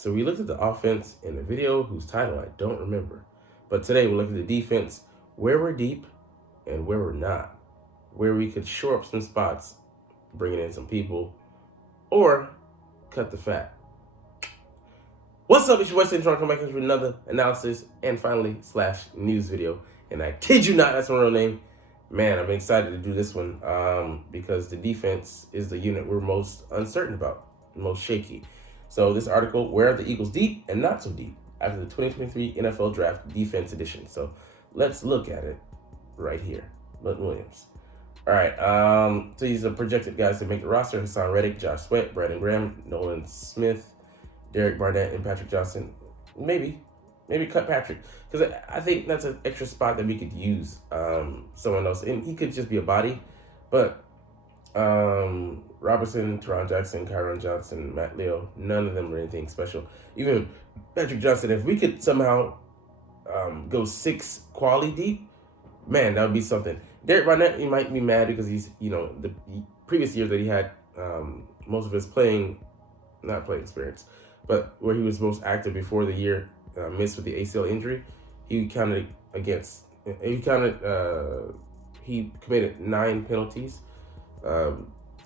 So we looked at the offense in the video whose title I don't remember. But today we're looking at the defense, where we're deep and where we're not. Where we could shore up some spots, bringing in some people, or cut the fat. What's up, it's your boy Cintron, come back with another analysis and finally / news video. And I kid you not, that's my real name. Man, I'm excited to do this one because the defense is the unit we're most uncertain about, most shaky. So this article, where are the Eagles deep and not so deep after the 2023 NFL Draft Defense Edition. So let's look at it right here. Milton Williams. All right, so these are projected guys to make the roster: Hassan Reddick, Josh Sweat, Brandon Graham, Nolan Smith, Derek Barnett, and Patrick Johnson. Maybe cut Patrick, because I think that's an extra spot that we could use someone else. And he could just be a body, but Robinson, Teron Jackson, Kyron Johnson, Matt Leo, none of them are anything special. Even Patrick Johnson, if we could somehow go 6 quality deep, man, that would be something. Derek Barnett, he might be mad because he's, the previous years that he had most of his not playing experience, but where he was most active before the year missed with the ACL injury, he committed 9 penalties,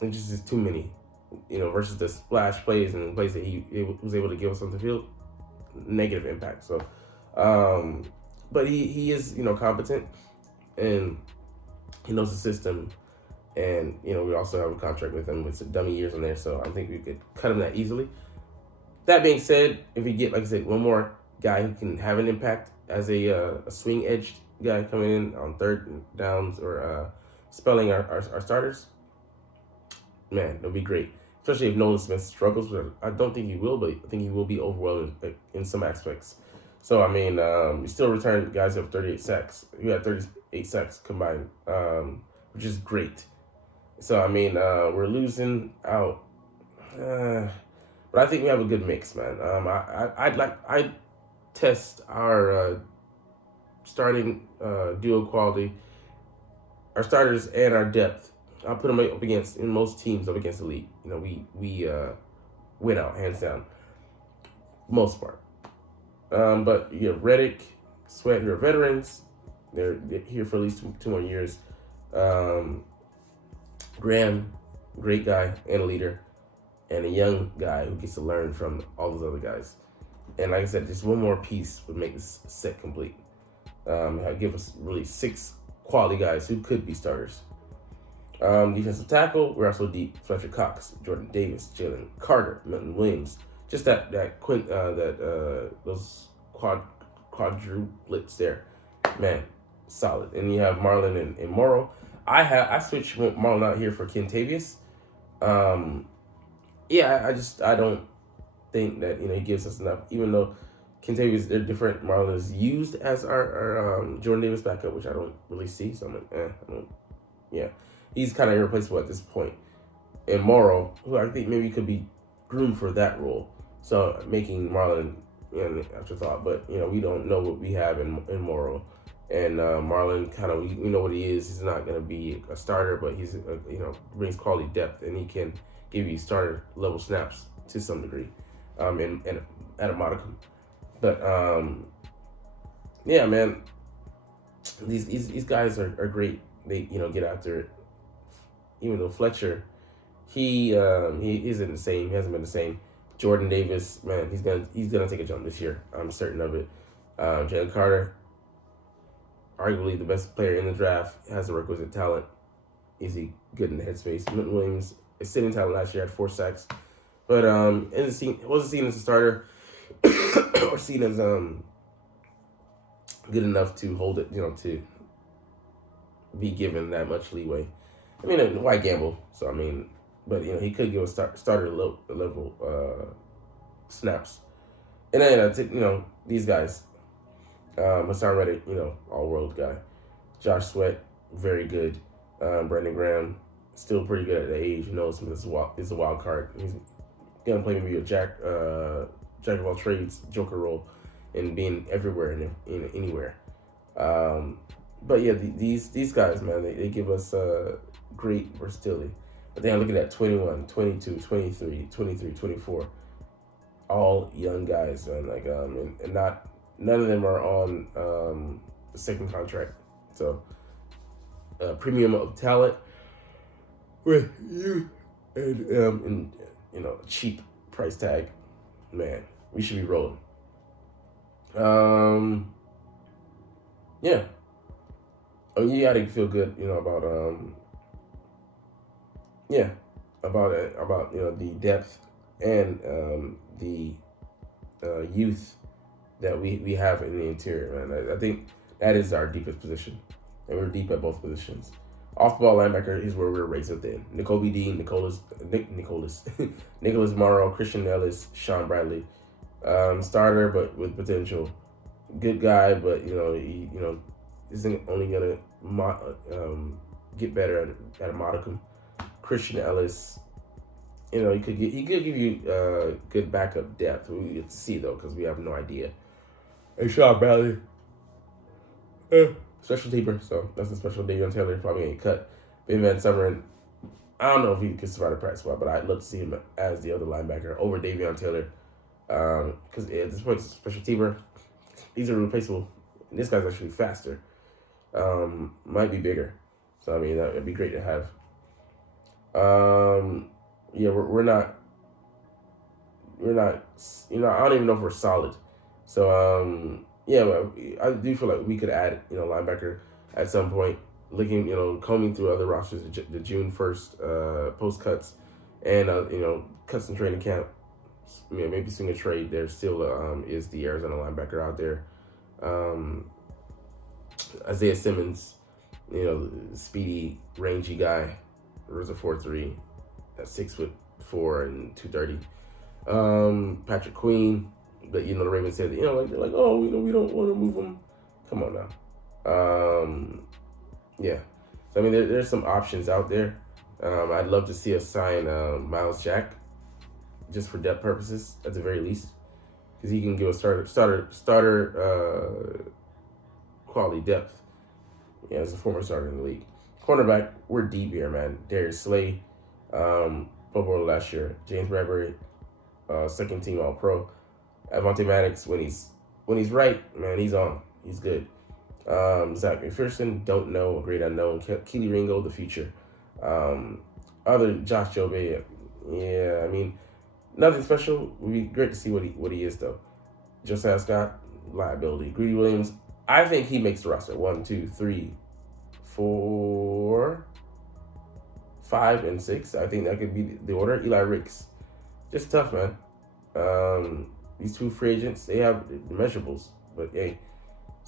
which is just too many, versus the splash plays and plays that he was able to give us on the field, negative impact. So, but he is, competent, and he knows the system, and we also have a contract with him with some dummy years on there, so I think we could cut him that easily. That being said, if we get, like I said, one more guy who can have an impact as a swing edged guy coming in on third downs or spelling our starters, man, that'd be great. Especially if Nolan Smith struggles, but I don't think he will, but I think he will be overwhelmed in some aspects. So, I mean, we still return guys who have 38 sacks. We had 38 sacks combined, which is great. So, I mean, we're losing out. But I think we have a good mix, man. I'd test our starting duo quality, our starters and our depth. I'll put them up against, in most teams, up against the league. We win out, hands down, most part. But you have Reddick, Sweat, who are veterans. They're here for at least two more years. Graham, great guy and a leader, and a young guy who gets to learn from all those other guys. And like I said, just one more piece would make this set complete. Give us really 6 quality guys who could be starters. Defensive tackle, we're also deep. Fletcher Cox, Jordan Davis, Jalen Carter, Milton Williams. Just those quadruplets there, man, solid. And you have Marlon and Morrow. I switched Marlon out here for Kentavious. I don't think that he gives us enough. Even though Kentavious, they're different. Marlon is used as our Jordan Davis backup, which I don't really see. So I'm like, he's kind of irreplaceable at this point. And Morrow, who I think maybe could be groomed for that role. So making Marlon an afterthought, but we don't know what we have in Morrow. And Marlon, kind of, we know what he is. He's not going to be a starter, but he's brings quality depth, and he can give you starter level snaps to some degree, and at a modicum. But man, these guys are great. They get after it. Even though Fletcher, he isn't the same. He hasn't been the same. Jordan Davis, man, he's gonna take a jump this year. I'm certain of it. Jalen Carter, arguably the best player in the draft, has the requisite talent. Is he good in the headspace? Milton Williams is sitting talent last year, had 4 sacks, but wasn't seen as a starter or seen as good enough to hold it, to be given that much leeway. I mean, why gamble? So but he could give a starter level snaps. And then these guys, Hassan Reddick, all world guy. Josh Sweat, very good. Brandon Graham, still pretty good at the age. Smith is a wild card. He's gonna play maybe a jack of all trades Joker role, and being everywhere and in anywhere. But yeah, these guys, man, they give us great versatility. I think I'm looking at 21, 22, 23, 23, 24. all young guys, man. Like and not none of them are on the second contract. So premium of talent with you and a cheap price tag, man. We should be rolling. Yeah. Oh, you gotta feel good, about yeah, about the depth and the youth that we have in the interior, man. I think that is our deepest position, and we're deep at both positions. Off ball linebacker is where we're razor thin. Nicobe Dean, Nicholas Morrow, Christian Ellis, Sean Bradley, starter but with potential. Good guy, but he isn't only gonna get better at a modicum. Christian Ellis, he could give you good backup depth. We get to see though because we have no idea. And Sean Bradley, special teamer, so that's a special. Davion Taylor probably ain't cut. Ben Van Summer, I don't know if he could survive the practice squad, but I'd love to see him as the other linebacker over Davion Taylor. Because at this point, special teamer, he's irreplaceable. And this guy's actually faster. Might be bigger. So, I mean, that would be great to have. Yeah, we're not, I don't even know if we're solid. So, yeah, I do feel like we could add, linebacker at some point. Looking, combing through other rosters, the June 1st post cuts, and cuts in training camp. Maybe swing a trade. There still is the Arizona linebacker out there. Isaiah Simmons, speedy, rangy guy. Runs a 4.3, at 6'4" and 230. Patrick Queen, but the Ravens said they're like, oh, we don't want to move him. Come on now. Yeah. So, I mean, there's some options out there. I'd love to see us sign Miles Jack just for depth purposes, at the very least. Because he can give a starter quality depth. Yeah, as a former starter in the league. Cornerback, we're deep here, man. Darius Slay, Pro Bowl last year. James Bradbury, second team All-Pro. Avonte Maddox, when he's right, man, he's on. He's good. Zach McPherson, don't know, a great unknown. Keely Ringo, the future. Other Josh Jobe, yeah, I mean, nothing special. Would be great to see what he is though. Josiah Scott, liability. Greedy Williams, I think he makes the roster. 1, 2, 3, 4, 5, and 6. I think that could be the order. Eli Ricks, just tough, man. These two free agents, they have the measurables, but hey.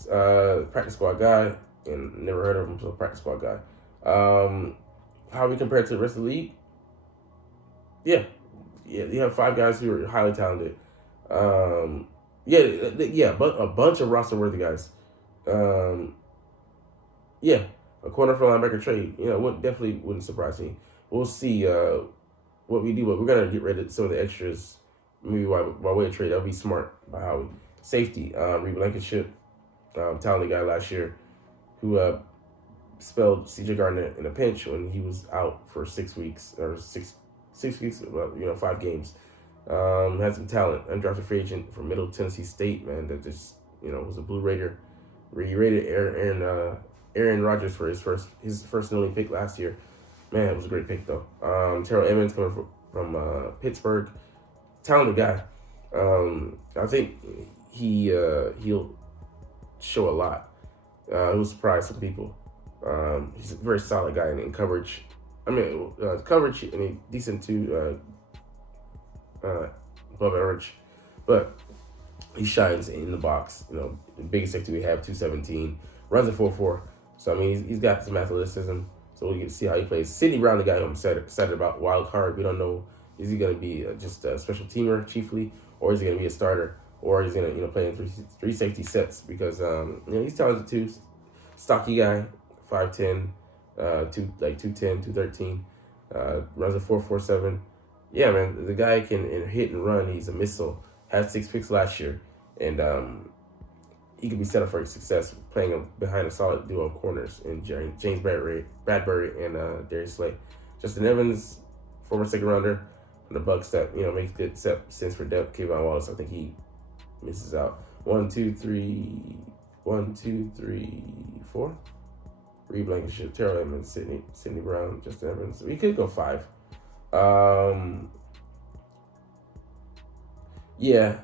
Practice squad guy, and never heard of him, so practice squad guy. How we compare to the rest of the league? Yeah, you have 5 guys who are highly talented. But a bunch of roster worthy guys. Yeah, a corner for linebacker trade. Definitely wouldn't surprise me. We'll see what we do, but we're gonna get rid of some of the extras. Maybe by way of trade, that'll be smart by Howie. Safety, Reed Blankenship. Talented guy last year who spelled CJ Gardner in a pinch when he was out for 6 weeks or six weeks, 5 games. Had some talent. Undrafted free agent from Middle Tennessee State, man, that just was a Blue Raider. He rated Aaron Rodgers for his first and only pick last year. Man, it was a great pick though. Terrell Emmons coming from Pittsburgh, talented guy. I think he'll show a lot. It will surprise some people. He's a very solid guy in coverage. Coverage and decent to above average, but he shines in the box. The biggest safety we have, 217, runs a 4.4. So I mean, he's got some athleticism. So we get to see how he plays. Sidney Brown, the guy I'm excited about, wild card. We don't know, is he going to be just a special teamer chiefly, or is he going to be a starter? Or he's gonna play in three safety sets because he's talented too. Stocky guy, 5'10", 210, 213, runs a 4.47. Yeah, man, the guy can hit and run. He's a missile. Had 6 picks last year, and he could be set up for success playing behind a solid duo of corners in James Bradbury and Darius Slay. Justin Evans, former second rounder. the Bucks that makes good sense for depth. Kevon Wallace, I think he misses out. 1, 2, 3, 1, 2, 3, 4. Reed Blankenship, Terrell Edmonds, Sidney Brown, Justin Evans. We could go 5. Yeah,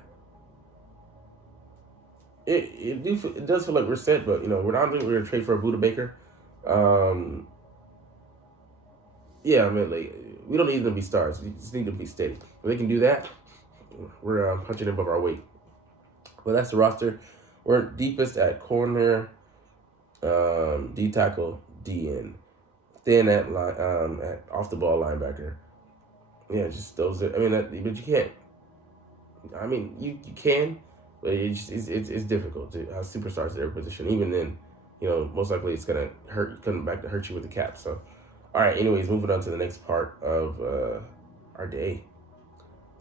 it does feel like we're set, but we're not doing. We're gonna trade for a Buda Baker. Yeah, I mean, like, we don't need them to be stars. We just need them to be steady. If they can do that, we're punching above our weight. But that's the roster. We're deepest at corner, D tackle, D end, thin at line, at off the ball linebacker. Yeah, just those. But you can't. I mean, you can, but it's difficult to have superstars at every position. Even then, most likely it's gonna come back to hurt you with the cap. So, all right. Anyways, moving on to the next part of our day.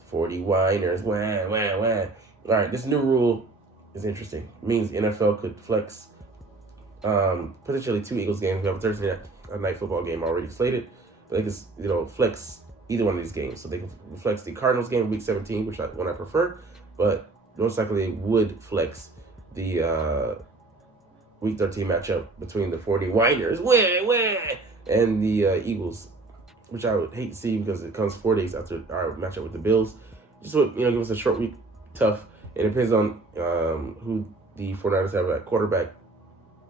40 whiners, wah wah wah. All right, this new rule is interesting. It means NFL could flex potentially 2 Eagles games. We have a Thursday night football game already slated, but they can flex either one of these games. So they can flex the Cardinals game week 17, which one I prefer, but most likely they would flex the week 13 matchup between the 40 Whiners and the Eagles, which I would hate to see because it comes 4 days after our matchup with the Bills. Just would give us a short week, tough. It depends on who the 49ers have at quarterback.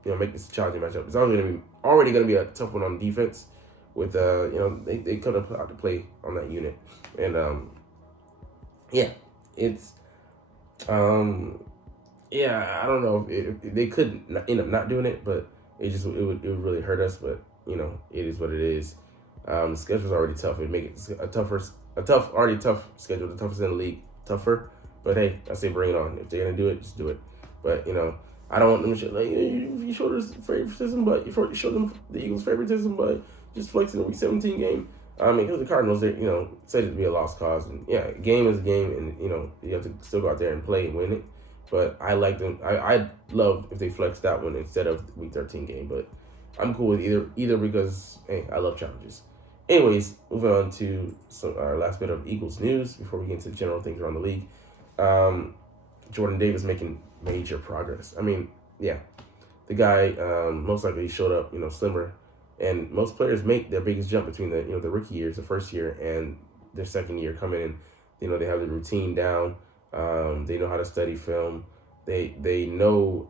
Make this a challenging matchup. It's already going to be a tough one on defense. With they could have put out the play on that unit, and it's I don't know if they could end up not doing it, but it would really hurt us. But it is what it is. The schedule's already tough. It make it already tough schedule, the toughest in the league, tougher. But hey, I say bring it on. If they're gonna do it, just do it. But I don't want them to show you showed us favoritism, but you showed them the Eagles' favoritism, but just flexing the week 17 game. Because the Cardinals, they said it'd be a lost cause, and game is a game, and you have to still go out there and play and win it. But I like them. I love if they flex that one instead of the week 13 game. But I'm cool with either because hey, I love challenges. Anyways, moving on to our last bit of Eagles news before we get into the general things around the league. Jordan Davis making major progress. The guy most likely showed up, slimmer, and most players make their biggest jump between the the rookie years, the first year, and their second year coming in. They have the routine down. They know how to study film. They know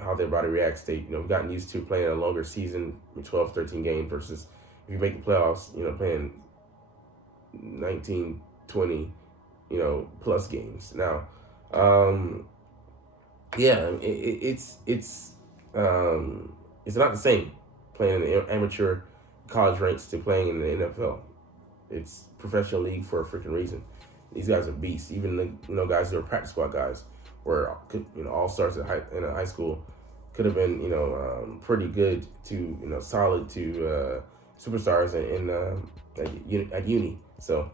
how their body reacts. They gotten used to playing a longer season, 12, 13 games versus if you make the playoffs, playing 19, 20, plus games. Now, it's not the same playing in the amateur college ranks to playing in the NFL. It's professional league for a freaking reason. These guys are beasts. Even the guys who are practice squad guys were all stars in high school could have been pretty good to solid to superstars at uni. So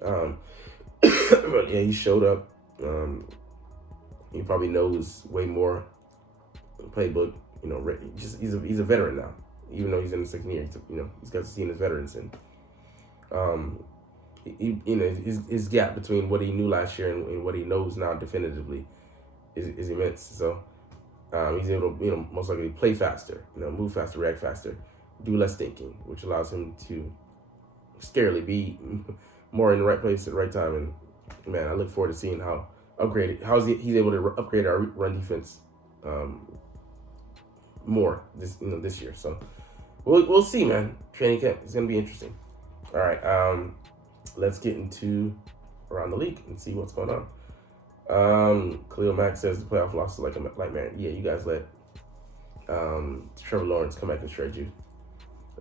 but yeah, he showed up. He probably knows way more playbook. He's a veteran now, even though he's in the second year. He's got to see his veterans in. His gap between what he knew last year and what he knows now definitively is immense. So he's able to most likely play faster, move faster, react faster, do less thinking, which allows him to scarily be more in the right place at the right time. And man, I look forward to seeing how he's able to upgrade our run defense more this year. So we'll see, man. Training camp is gonna be interesting. All right, let's get into around the league and see what's going on. Khalil Mack says the playoff loss is like a nightmare. Yeah, you guys let Trevor Lawrence come back and shred you.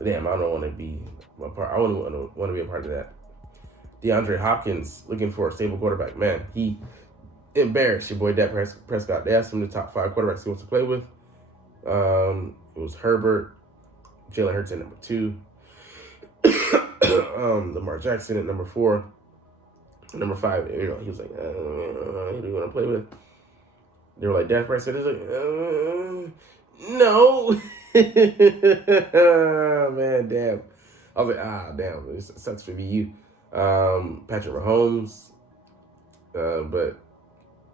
Damn, I don't want to be a part. I wouldn't want to be a part of that. DeAndre Hopkins looking for a stable quarterback. Man, he embarrassed your boy Dak Prescott. They asked him the top 5 quarterbacks he wants to play with. It was Herbert, Jalen Hurts at number 2, Lamar Jackson at number 4, number 5. He was like, who do you want to play with? They were like, Dak Prescott. He's like, no. Man, damn. I was like, damn. It sucks for you. Patrick Mahomes, but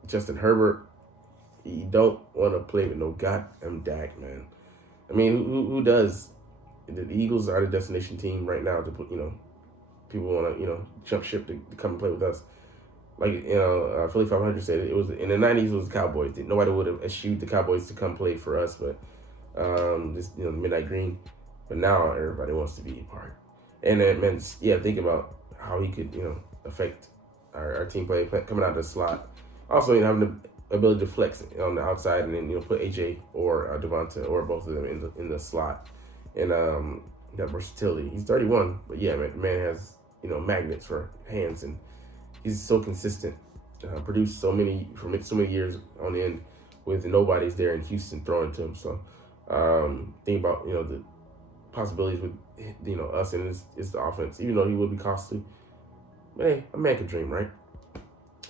Justin Herbert, you don't want to play with no goddamn Dak, man. I mean, who does? The Eagles are the destination team right now to put, people want to, jump ship to come and play with us. Like, Philly 500 said it was in the 90s. It was the Cowboys. Nobody would have eschewed the Cowboys to come play for us, but this Midnight Green. But now everybody wants to be a part. And it meant, think about how he could affect our team play coming out of the slot. Also, having the ability to flex on the outside and then put AJ or Devonta or both of them in the slot, and that versatility. He's 31, but man has magnets for hands, and he's so consistent. Produced so many years on the end with nobody's there in Houston throwing to him. So think about the possibilities with us and it's the offense. Even though he will be costly, but hey, a man can dream, right?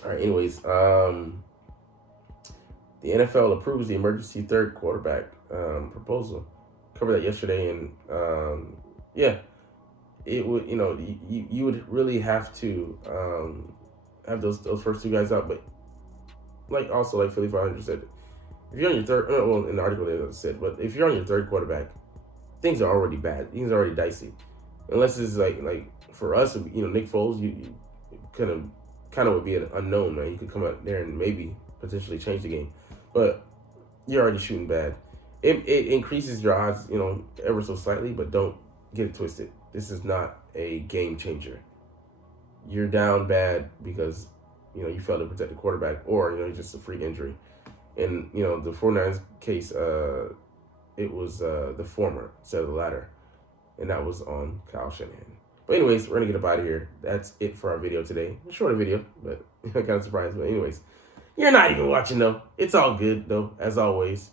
All right. Anyways, the NFL approves the emergency third quarterback proposal. Covered that yesterday, and it would you would really have to have those first two guys out, but like Philly 500 said, if you're on your third, well, in the article they said, but if you're on your third quarterback, things are already bad. Things are already dicey, unless it's like for us, Nick Foles, you kind of would be an unknown, man. You could come out there and maybe potentially change the game, but you're already shooting bad. It increases your odds, ever so slightly, but don't get it twisted. This is not a game changer. You're down bad because, you failed to protect the quarterback, or, just a freak injury. And, the 49ers case, it was the former instead of the latter. And that was on Kyle Shanahan. But anyways, we're going to get up out of here. That's it for our video today. A shorter video, but kind of surprised. But anyways, you're not even watching, though. It's all good, though, as always.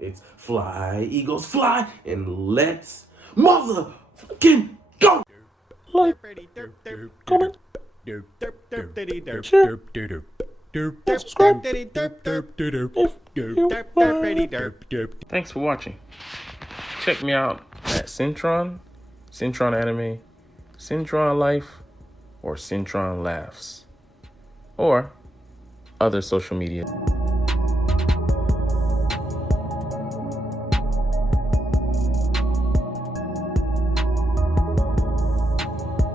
It's fly, Eagles, fly, and let's motherfucking go! Like, comment, share, subscribe. Thanks for watching. Check me out at Cintron, Cintron Anime, Cintron Life, or Cintron Laughs, or other social media.